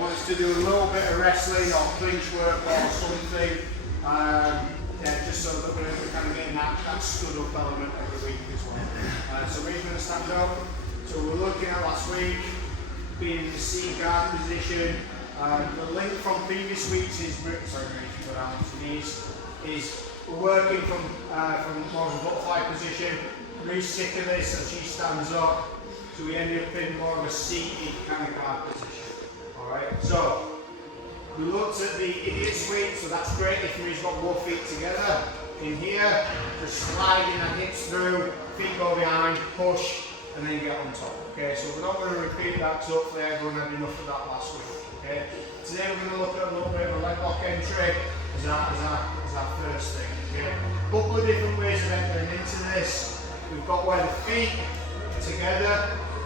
wants to do a little bit of wrestling or clinch work or something, yeah, just so that we're kind of getting that stood up element every week as well. So we're going to stand up. So we're looking at last week, being in the C guard position. The link from previous weeks is, sorry, if you go down to knees, is we're working from more of a butterfly position. Really sick of this, so she stands up. So we end up in more of a seated kind of guard position. Alright, so we looked at the idiot sweep, so that's great if Marie's got both feet together. In here, just sliding the hips through, feet go behind, push, and then get on top. Okay, so we're not going to repeat that, so hopefully everyone had enough of that last week. Okay, today we're going to look at a little bit of a leg lock entry as our first thing. Okay, a couple of different ways of entering into this. We've got where the feet are together,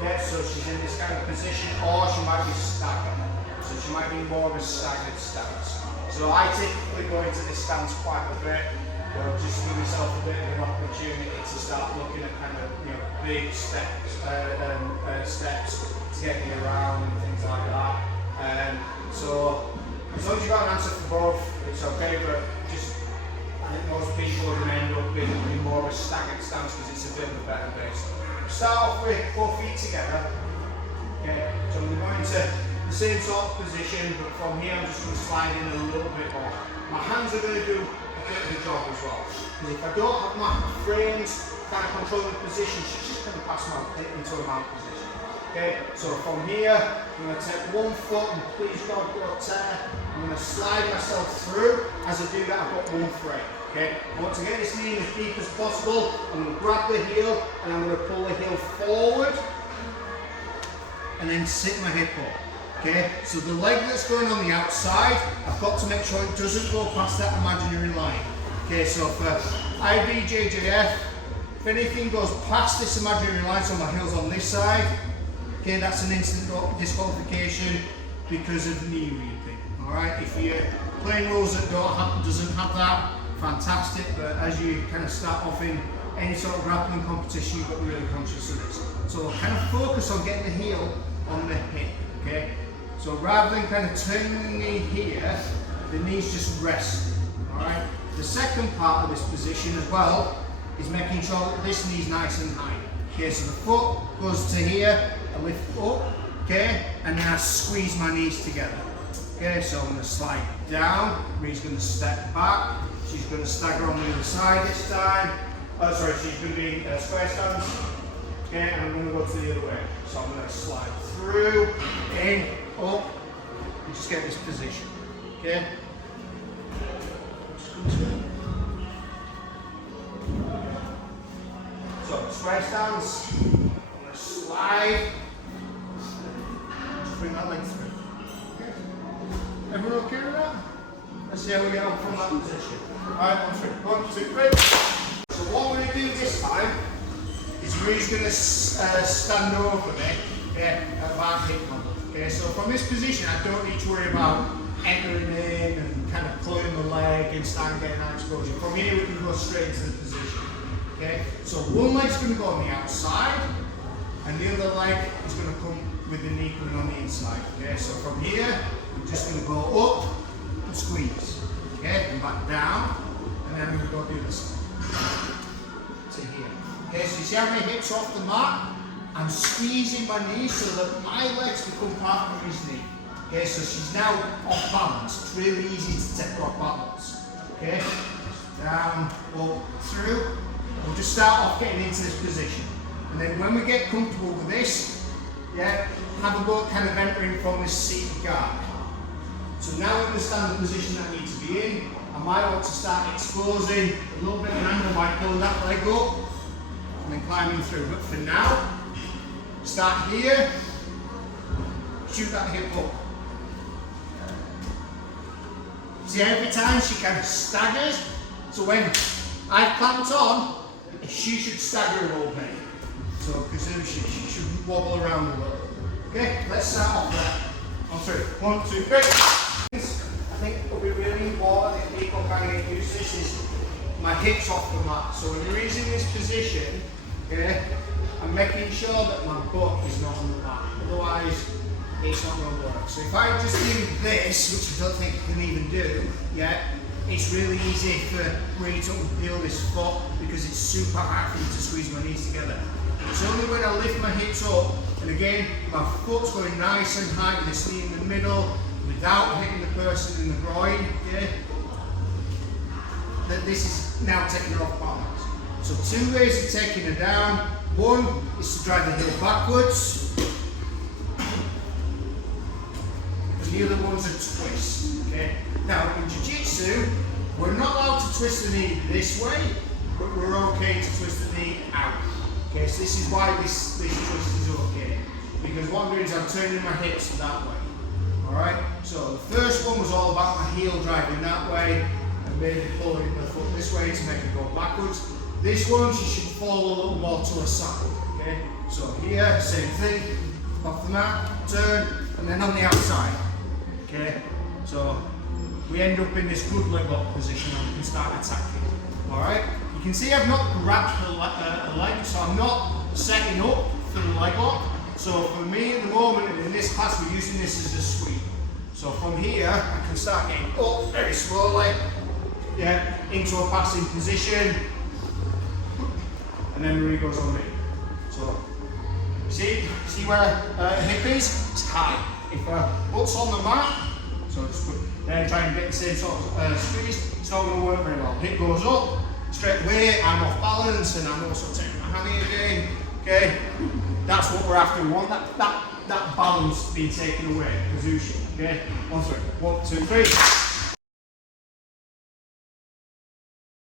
yeah, so she's in this kind of position, or she might be staggered. So she might be more of a staggered stance. So I typically go into this stance quite a bit, just to give myself a bit of an opportunity to start looking at kind of big steps to get me around and things like that. So as long as you've got an answer for both, it's okay, but just I think most people are going to end up being more of a staggered stance because it's a bit of a better base. Start off with both feet together. Okay, so I'm going into the same sort of position, but from here I'm just going to slide in a little bit more. My hands are going to do a bit of the job as well. Because if I don't have my frames kind of controlling the position, she's just going to pass my into a mount position. Okay, so from here, I'm going to take one foot and please God don't tear. I'm going to slide myself through. As I do that, I've got one frame. Okay, I want to get this knee as deep as possible. I'm going to grab the heel and I'm going to pull the heel forward and then sit my hip up. Okay, so the leg that's going on the outside, I've got to make sure it doesn't go past that imaginary line. Okay, so for IBJJF, if anything goes past this imaginary line, so my heel's on this side, okay, that's an instant disqualification because of knee reaping. Alright, if you're playing rules that doesn't have that, fantastic, but as you kind of start off in any sort of grappling competition, you've got to be really conscious of this. So kind of focus on getting the heel on the hip, okay? So rather than kind of turning the knee here, the knee's just resting, alright? The second part of this position as well is making sure that this knee's nice and high. Okay, so the foot goes to here, I lift up, okay, and then I squeeze my knees together. Okay, so I'm going to slide down, Marie's going to step back, she's going to stagger on the other side this time. Oh, sorry, she's going to be square stance. Okay, and I'm going to go to the other way. So I'm going to slide through, in, up, and just get this position. Okay? So, square stance, I'm going to slide, just bring that leg through. Okay? Everyone okay with that? Let's see how we get on from that position. Alright, 1, 2, 3. So what we're going to do this time is Marie's going to stand over me, at about hip level. Okay, so from this position I don't need to worry about entering in and kind of pulling the leg and starting getting that exposure. From here we can go straight into the position. Okay, so one leg's going to go on the outside and the other leg is going to come with the knee coming on the inside. Okay, so from here we're just going to go up and squeeze. Okay, and back down, and then I'm going to go do this to here. Okay, so you see how my hips are off the mat? I'm squeezing my knees so that my legs become part of his knee. Okay, so she's now off balance. It's really easy to take her off balance. Okay, down, up, through. We'll just start off getting into this position. And then when we get comfortable with this, yeah, have a go kind of entering from this seated guard. So now I understand the position I need to be in. I might want to start exposing a little bit of an angle by pulling that leg up and then climbing through. But for now, start here, shoot that hip up. See, every time she kind of staggers, so when I've clamped on, she should stagger a little bit. So, because she should wobble around a little. Okay, let's start off there. On 3, 1, 2, 3. I think what we really important if people can get used to this is my hips off the mat. So when you're in this position, okay, I'm making sure that my butt is not on the mat. Otherwise, it's not going to work. So if I just do this, which I don't think I can even do, yeah, it's really easy for me to unpeel this foot because it's super hard for me to squeeze my knees together. It's only when I lift my hips up, and again, my foot's going nice and high with this knee in the middle, without hitting the person in the groin, okay, that this is now taking her off balance. So two ways of taking her down. One is to drive the heel backwards, and the other one's a twist, okay. Now in Jiu-Jitsu, we're not allowed to twist the knee this way, but we're okay to twist the knee out. Okay, so this is why this twist is okay. Because what I'm doing is I'm turning my hips that way. Alright? So the first one was all about my heel driving that way and maybe pulling the foot this way to make it go backwards. This one, she should fall a little more to her side. Okay? So here, same thing. Off the mat, turn, and then on the outside. Okay? So we end up in this good leg lock position and we can start attacking. Alright? You can see I've not grabbed her leg, so I'm not setting up for the leg lock. So for me at the moment, and in this class, we're using this as a sweep. So from here, I can start getting up very slowly, yeah, into a passing position, and then Marie goes on me. So see where her hip is? It's high. If her butt's on the mat, so just then try and get the same sort of squeeze, it's not going to work very well. Hip goes up, straight away, I'm off balance, and I'm also taking my hammy again. Okay, that's what we're after. We want that balance being taken away. Kazushi. Okay, 1, 2, 3.